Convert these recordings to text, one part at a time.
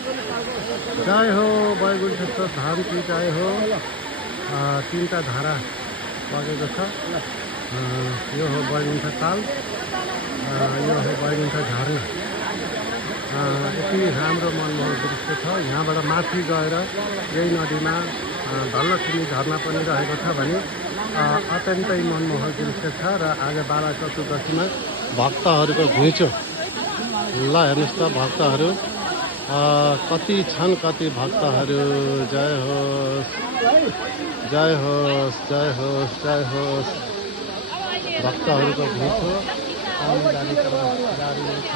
जय हो वैकुण्ठेश्वर धाम की जय हो। तीनटा धारा बगेको छ। यो हो वैकुण्ठ ताल, यो हो वैकुण्ठ झरना। यति राम्रो मनमोहक दृश्य छ। यहाँबाट माथि गएर यही नदीमा धल्लसिनी झरना पनि रहेको छ भने अत्यन्तै मनमोहक दृश्य छ। र आज बाला चतुर्दशीमा भक्तहरूको घुइँचो। ल हेर्नुहोस् त भक्तहरू कति छन्, कति भक्तहरू। जय होस्, जय होस्, जय होस्, जय होस्। भक्तहरूको घुइँचो आउने जारी नै छ।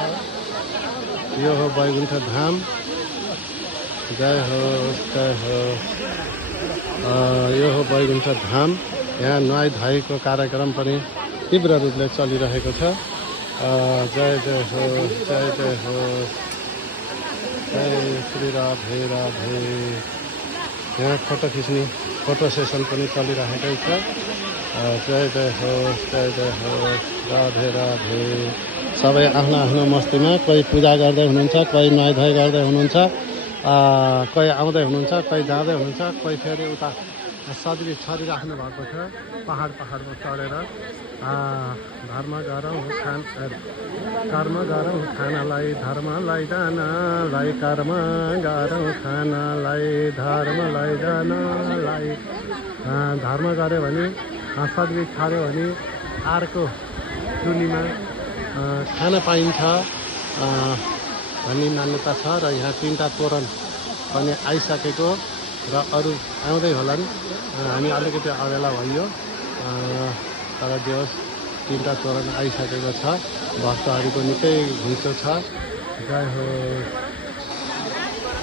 यो हो वैकुण्ठ धाम। जय होस्, जय होस्। यो हो वैकुण्ठ धाम। यहाँ नुहाइ धुवाइको कार्यक्रम पनि तीव्र रूपले चलिरहेको छ। जय जय होस्, जय जय होस्, जय श्री राधे राधे। यहाँ फोटो खिच्ने फोटो सेसन पनि चलिरहेकै छ। जय जय होस्, जय जय होस्, राधे राधे। सबै आफ्नो आफ्नो मस्तीमा, कोही पूजा गर्दै हुनुहुन्छ, कोही नुहाइ धुवाइ गर्दै हुनुहुन्छ, कोही आउँदै हुनुहुन्छ, कोही जाँदै हुनुहुन्छ, कोही फेरि उता सदरी छरिराख्नु भएको छ। पहाडमा चढेर धर्म गरौँ कर्म गरौँ खानालाई, धर्मलाई जानलाई, कर्म गरौँ खानालाई, धर्म लैजानलाई। धर्म गऱ्यो भने सदरी छर्यो भने अर्को चुलीमा खान पाइन्छ भन्ने मान्यता छ। र यहाँ तीनटा तोरण पनि आइसकेको र अरू आउँदै होलान्। हामी अलिकति अबेला भइयो, तर जो तीनटा तोरण आइसकेको छ। भक्तहरूको निकै घुइँचो छ। जय होस्,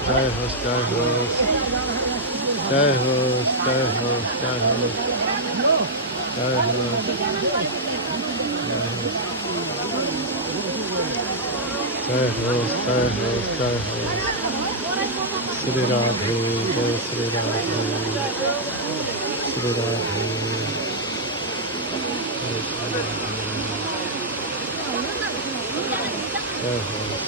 जय होस्, जय होस्, जय होस्, जय होस्, जय होस्, जय होस्, जय होस्, जय होस्, जय होस्। श्री राधे, जय श्री राधे, श्री राधे, जय होस्।